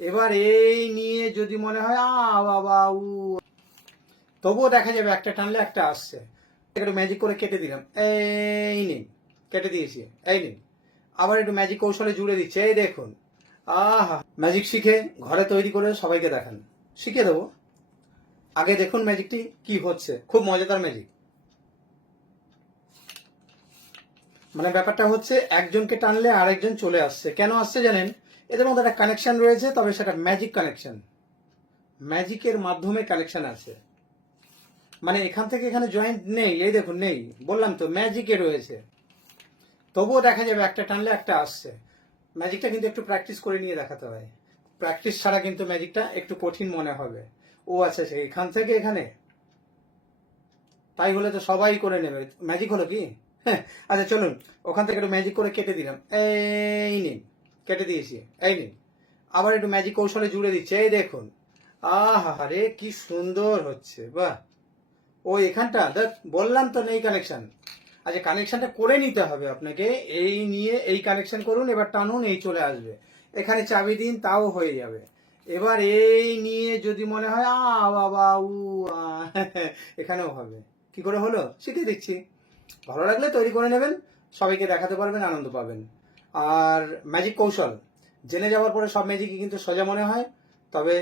এবার এই নিয়ে যদি মনে হয় বাবা তবুও দেখা যাবে একটা টানলে একটা আসছে। একটু ম্যাজিক করে কেটে দিলাম, এই নিন, কেটে দিয়েছি, এই নিন। আবার একটু ম্যাজিক কৌশলে জুড়ে দিচ্ছে, এই দেখুন। ম্যাজিক শিখে ঘরে তৈরি করে সবাইকে দেখান, শিখে দেবো। আগে দেখুন ম্যাজিকটি কি হচ্ছে, খুব মজাদার ম্যাজিক। মানে ব্যাপারটা হচ্ছে একজনকে টানলে আরেকজন চলে আসছে। কেন আসছে জানেন? এদের মধ্যে একটা কানেকশন রয়েছে, তবে সেটা ম্যাজিক কানেকশন, ম্যাজিকের মাধ্যমে কানেকশন আছে। মানে এখান থেকে এখানে জয়েন্ট নেই, এই দেখুন নেই, বললাম তো ম্যাজিকে রয়েছে। তবুও দেখা যাবে একটা টানলে একটা আসছে। ম্যাজিকটা কিন্তু একটু প্র্যাকটিস করে নিয়ে দেখাতে হয়। প্র্যাকটিস ছাড়া কিন্তু ম্যাজিকটা একটু কঠিন মনে হবে। আচ্ছা, এখান থেকে এখানে, তাই হলে তো সবাই করে নেবে। ম্যাজিক হলো কি? হ্যাঁ, আচ্ছা চলুন, ওখান থেকে একটু ম্যাজিক করে কেটে দিলাম, এই নিন, কেটে দিয়েছি, এই নিন। আবার একটু ম্যাজিক কৌশলে জুড়ে দিচ্ছে, এই দেখুন। রে কি সুন্দর হচ্ছে, বাহ। এখানটা দেখ, বললাম তো নেই কানেকশন। আচ্ছা, কানেকশনটা করে নিতে হবে আপনাকে। এই নিয়ে এই কানেকশন করুন, এবার টানুন, এই চলে আসবে। এখানে চাবি দিন, তাও হয়ে যাবে। এবার এই নিয়ে যদি মনে হয় বাবা এখানেও হবে। কি করে হলো শিখিয়ে দিচ্ছি। ভালো লাগলে তৈরি করে নেবেন, সবাইকে দেখাতে পারবেন, আনন্দ পাবেন। আর ম্যাজিক কৌশল জেনে যাওয়ার পরে সব ম্যাজিকই কিন্তু সোজা মনে হয়, তবে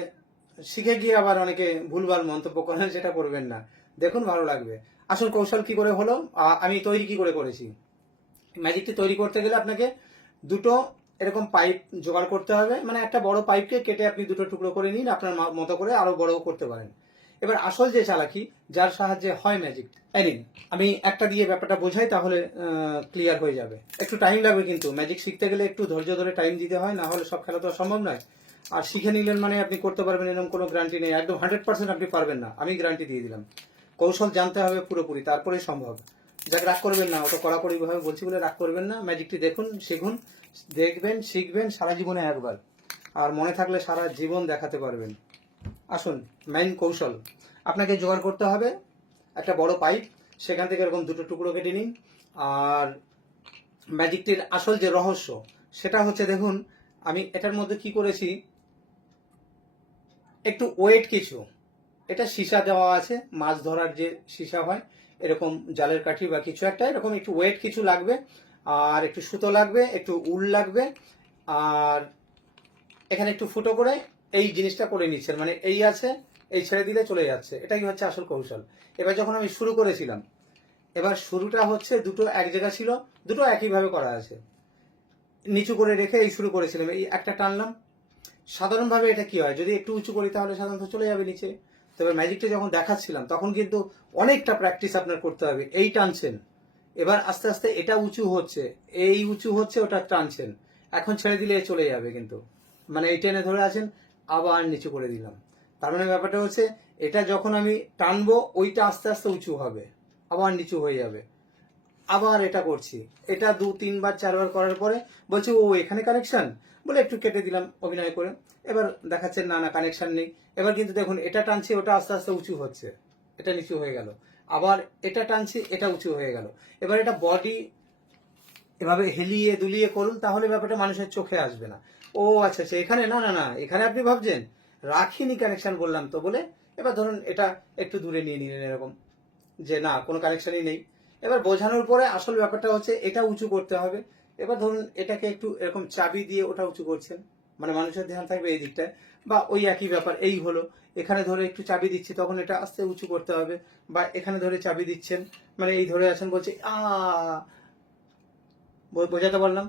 শিখে গিয়ে আবার অনেকে ভুলভাল মন্তব্য করেন, সেটা করবেন না। দেখুন, ভালো লাগবে। আসল কৌশল কি করে হলো, আমি তৈরি কি করে করেছি। ম্যাজিকটি তৈরি করতে গেলে আপনাকে দুটো এরকম পাইপ জোগাড় করতে হবে। মানে একটা বড় পাইপকে কেটে আপনি দুটো টুকরো করে নিন, আপনার মতো করে আরো বড় করতে পারেন। এবার আসল যে চালাকি, যার সাহায্যে হয় ম্যাজিক, নিন আমি একটা দিয়ে ব্যাপারটা বোঝাই, তাহলে ক্লিয়ার হয়ে যাবে। একটু টাইম লাগবে, কিন্তু ম্যাজিক শিখতে গেলে একটু ধৈর্য ধরে টাইম দিতে হয়, না হলে সব খেলা তো সম্ভব নয়। আর শিখে নিলেন মানে আপনি করতে পারবেন এরকম কোনো গ্যারান্টি নেই। একদম 100% আপনি পারবেন না, আমি গ্যারান্টি দিয়ে দিলাম। কৌশল জানতে হবে পুরোপুরি, তারপরেই সম্ভব। যাক, রাগ করবেন না, অত কড়াকড়ি ভাবে বলছি বলে রাগ করবেন না। ম্যাজিকটি দেখুন, শিখুন, দেখবেন, শিখবেন সারা জীবনে একবার, আর মনে থাকলে সারা জীবন দেখাতে পারবেন। আসুন, মেইন কৌশল আপনাকে জোগাড় করতে হবে একটা বড় পাইপ, সেখান থেকে এরকম দুটো টুকরো কেটে নিন। আর ম্যাজিকটির আসল যে রহস্য, সেটা হচ্ছে দেখুন, আমি এটার মধ্যে কি করেছি, একটু ওয়েট কিছু, এটা সীসা দেওয়া আছে, মাছ ধরার যে সীসা হয়, এরকম জালের কাঠি বা কিছু একটা, এরকম একটু ওয়েট কিছু লাগবে। আর একটু সুতো লাগবে, একটু উল লাগবে। আর এখানে একটু ফুটো করে এই জিনিসটা করে নিচ্ছেন, মানে এই আছে, এই ছেড়ে দিলে চলে যাচ্ছে। এটাই হচ্ছে আসল কৌশল। এবার যখন আমি শুরু করেছিলাম, এবার শুরুটা হচ্ছে দুটো এক জায়গা ছিল, দুটো একইভাবে করা আছে, নিচু করে রেখে এই শুরু করেছিলাম, এই একটা টানলাম। সাধারণভাবে এটা কি হয়, যদি একটু উঁচু করি তাহলে সাধারণত চলে যাবে নিচে। তবে ম্যাজিকটা যখন দেখাচ্ছিলাম তখন কিন্তু অনেকটা প্র্যাকটিস আপনার করতে হবে। এই টানছেন, এবার আস্তে আস্তে এটা উঁচু হচ্ছে, এই উঁচু হচ্ছে, ওটা টানছেন, এখন ছেড়ে দিলে চলে যাবে। কিন্তু মানে এই টেনে ধরে আছেন, আবার নিচু করে দিলাম। তার মানে ব্যাপারটা হচ্ছে, এটা যখন আমি টানবো, ওইটা আস্তে আস্তে উঁচু হবে, আবার নিচু হয়ে যাবে। আবার এটা করছি, এটা 2-3 বার 4 বার করার পরে বলছে এখানে কানেকশন, বলে একটু কেটে দিলাম অভিনয় করে। এবার দেখাচ্ছে না না, কানেকশন নেই। এবার কিন্তু দেখুন, এটা টানছি, ওটা আস্তে আস্তে উঁচু হচ্ছে, এটা নিচু হয়ে গেল। আবার এটা টানছি, এটা উঁচু হয়ে গেল। এবার এটা বডি এভাবে হেলিয়ে দুলিয়ে করুন, তাহলে ব্যাপারটা মানুষের চোখে আসবে না। আচ্ছা আচ্ছা, এখানে না না না, এখানে আপনি ভাবছেন রাখিনি কানেকশন, বললাম তো বলে। এবার ধরুন এটা একটু দূরে নিয়ে নিলেন, এরকম যে না, কোনো কানেকশনই নেই। এবার বোঝানোর পরে আসল ব্যাপারটা হচ্ছে, এটা উঁচু করতে হবে। এবার ধরুন এটাকে একটু এরকম চাবি দিয়ে ওটা উঁচু করছেন, মানে মানুষের ধ্যান থাকবে এই দিকটায়। বা ওই একই ব্যাপার, এই হলো, এখানে ধরে একটু চাবি দিচ্ছি, তখন এটা আস্তে উঁচু করতে হবে। বা এখানে ধরে চাবি দিচ্ছেন, মানে এই ধরে আছেন, বলছে বোঝাতে পারলাম।